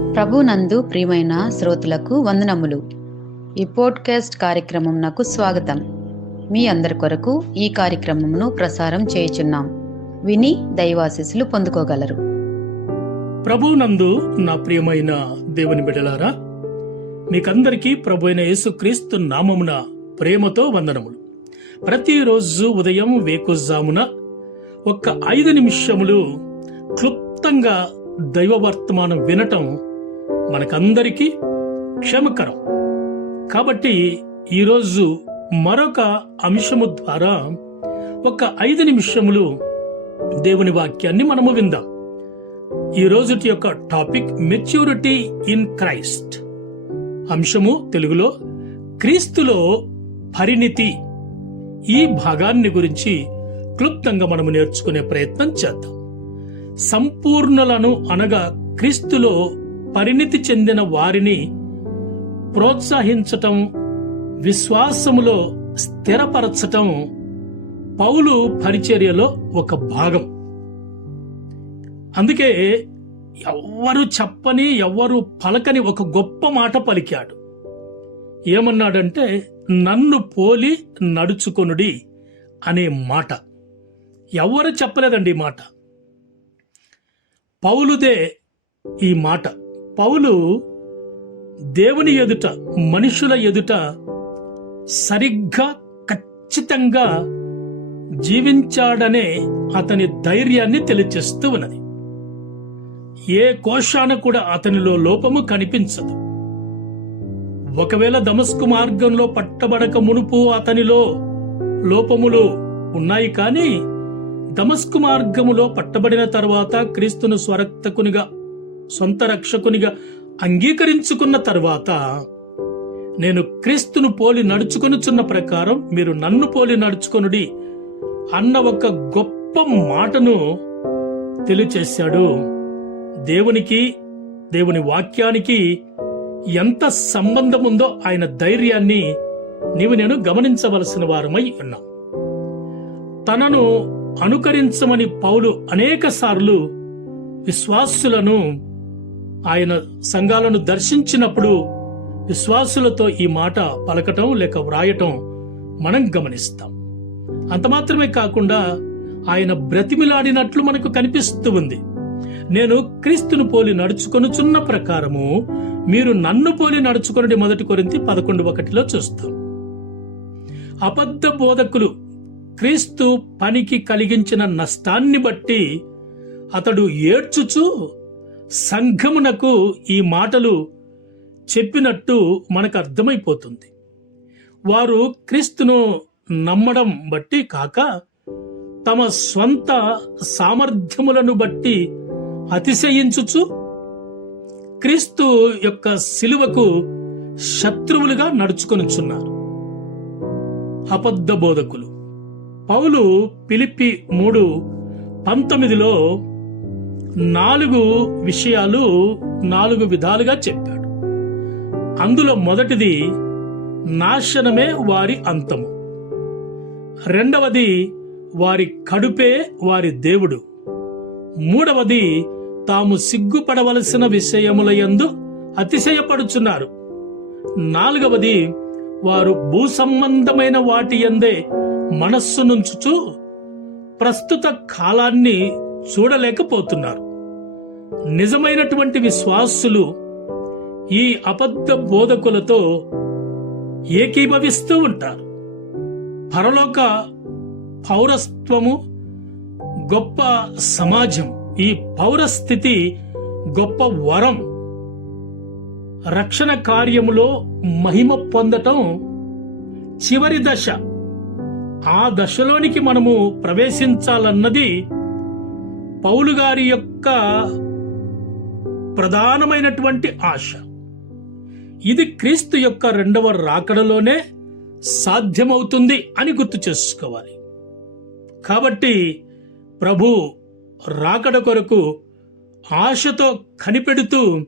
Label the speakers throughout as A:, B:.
A: ప్రభునందు ప్రియమైన శ్రోతలకు వందనములు. ఈ పోడ్కాస్ట్ కార్యక్రమం నాకు స్వాగతం. మీ అందరి కొరకు ఈ కార్యక్రమమును ప్రసారం చేయుచున్నాం. విని దైవాశీస్సులు పొందుకోగలరు.
B: ప్రభునందు నా ప్రియమైన దేవుని బిడలారా మీకందరికీ ప్రభు అయిన యేసుక్రీస్తు నామమున ప్రేమతో వందనములు. ప్రతిరోజు ఉదయం వేకుజామున ఒక్క ఐదు నిమిషములు క్లుప్తంగా దైవ వర్తమానం వినటం మనకందరికీ క్షమకరం. కాబట్టి ఈరోజు మరొక అంశము ద్వారా ఒక ఐదు నిమిషములు దేవుని వాక్యాన్ని మనము విందాం. ఈ రోజుటి యొక్క టాపిక్ మెచ్యూరిటీ ఇన్ క్రైస్ట్. అంశము తెలుగులో క్రీస్తులో పరిణితి. ఈ భాగాన్ని గురించి క్లుప్తంగా మనము నేర్చుకునే ప్రయత్నం చేద్దాం. సంపూర్ణులను అనగా క్రీస్తులో పరిణితి చెందిన వారిని ప్రోత్సహించటం విశ్వాసములో స్థిరపరచటం పౌలు పరిచర్యలో ఒక భాగం. అందుకే ఎవ్వరు చెప్పని ఎవ్వరు పలకని ఒక గొప్ప మాట పలికాడు. ఏమన్నాడంటే నన్ను పోలి నడుచుకొనుడి అనే మాట. ఎవ్వరు చెప్పలేదండి ఈ మాట? పౌలుదే ఈ మాట. పౌలు దేవుని ఎదుట మనుషుల ఎదుట సరిగ్గా ఖచ్చితంగా జీవించాడనే అతని ధైర్యాన్ని తెలియచేస్తూ ఉన్నది. ఏ కోశాన కూడా అతనిలో లోపము కనిపించదు. ఒకవేళ దమస్కు మార్గంలో పట్టబడక మునుపు అతనిలో లోపములు ఉన్నాయి కానీ దమస్కు మార్గములో పట్టబడిన తర్వాత క్రీస్తును స్వరక్తకునిగా సొంత రక్షకునిగా అంగీకరించుకున్న తర్వాత నేను క్రీస్తును పోలి నడుచుకొనుచున్న ప్రకారం మీరు నన్ను పోలి నడుచుకొనుడి అన్న ఒక గొప్ప మాటను తెలియచేశాడు. దేవునికి దేవుని వాక్యానికి ఎంత సంబంధం ఉందో ఆయన ధైర్యాన్ని నీవు నేను గమనించవలసిన వారమై ఉన్నాం. తనను అనుకరించమని పౌలు అనేక సార్లు విశ్వాసులను ఆయన సంఘాలను దర్శించినప్పుడు విశ్వాసులతో ఈ మాట పలకటం లేక వ్రాయటం మనం గమనిస్తాం. అంత మాత్రమే కాకుండా ఆయన బ్రతిమిలాడినట్లు మనకు కనిపిస్తూ ఉంది. నేను క్రీస్తును పోలి నడుచుకొనుచున్న ప్రకారము మీరు నన్ను పోలి నడుచుకొని మొదటి కొరింతి పదకొండు ఒకటిలో చూస్తాం. అబద్ధ బోధకులు క్రీస్తు పనికి కలిగించిన నష్టాన్ని బట్టి అతడు ఏడ్చుచు సంఘమునకు ఈ మాటలు చెప్పినట్టు మనకు అర్థమైపోతుంది వారు క్రీస్తును నమ్మడం బట్టి కాక తమ స్వంత సామర్థ్యములను బట్టి అతిశయించుచు క్రీస్తు యొక్క శిలువకు శత్రువులుగా నడుచుకొనుచున్నారు. అబద్ధ బోధకులు పౌలు పిలిపి మూడు పంతొమ్మిదిలో నాలుగు విషయాలు నాలుగు విధాలుగా చెప్పాడు. అందులో మొదటిది నాశనమే వారి అంతము. రెండవది వారి కడుపే వారి దేవుడు. మూడవది తాము సిగ్గుపడవలసిన విషయములయందు అతిశయపడుచున్నారు. నాలుగవది వారు భూ సంబంధమైన వాటి ఎందే మనస్సు నుంచుచు ప్రస్తుత కాలాన్ని చూడలేకపోతున్నారు. నిజమైనటువంటి విశ్వాసులు ఈ అబద్ధ బోధకులతో ఏకీభవిస్తూ ఉంటారు. పరలోక పౌరస్త్వము గొప్ప సమాజం ఈ పౌరస్థితి గొప్ప వరం. రక్షణ కార్యములో మహిమ పొందటం చివరి దశ. ఆ దశలోనికి మనము ప్రవేశించాలన్నది పౌలు గారి యొక్క ప్రధానమైనటువంటి ఆశ. ఇది క్రీస్తు యొక్క రెండవ రాకడలోనే సాధ్యమవుతుంది అని గుర్తు చేసుకోవాలి. కాబట్టి ప్రభు రాకడ కొరకు ఆశతో కనిపెడుతూ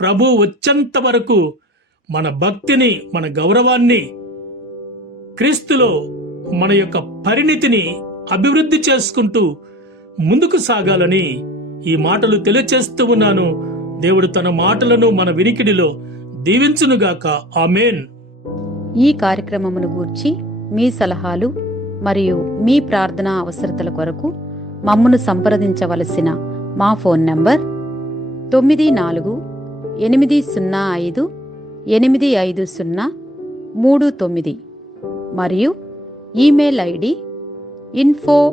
B: ప్రభు వచ్చేంత వరకు మన భక్తిని మన గౌరవాన్ని క్రీస్తులో మన యొక్క పరిణితిని అభివృద్ధి చేసుకుంటూ ముందుకు సాగాలని ఈ మాటలు తెలియచేస్తూ ఉన్నాను. దేవుడు తన మాటలను మన వినికిడిలో దీవించునుగాక. ఆమెన్.
A: ఈ కార్యక్రమమును గూర్చి మీ సలహాలు మరియు మీ ప్రార్థనా అవసరతల కొరకు మమ్మను సంప్రదించవలసిన మా ఫోన్ నంబర్ తొమ్మిది నాలుగు ఎనిమిది సున్నా ఐదు ఎనిమిది ఐదు సున్నా మూడు తొమ్మిది మరియు email ID info